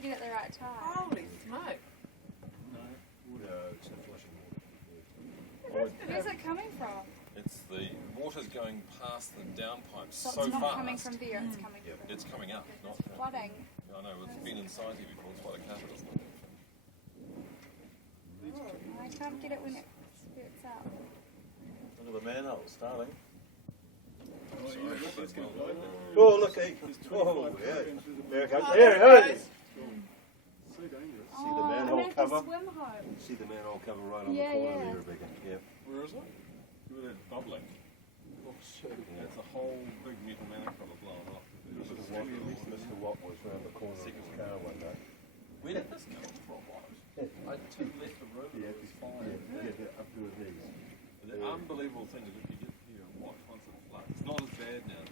to get at the right time. Holy smoke. No, it's not flushing water. Where's it coming from? It's the water's going past the downpipe So so it's not fast. coming from there, it's coming Yep, from... it's coming up, not It's flooding. I know, it's been inside here before, it's quite a capital. I can't get it when it spurts out. Look at the manhole starting. Sorry, that's well done. Oh, look, oh, yeah. There it goes. Oh, There it there it goes. So dangerous. See the I manhole have cover? to swim home. See the manhole cover right on Yeah, the corner yeah. there, Rebecca? Yeah. Where is it? Look at that bubbling. That's a whole big metal manifold blown off. Mr. Watt was round the corner of his car one day. Where did this come from? I too left the room, it was fine. Yeah, up to his knees. The unbelievable thing is if you get here and watch once it floods, it's not as bad now.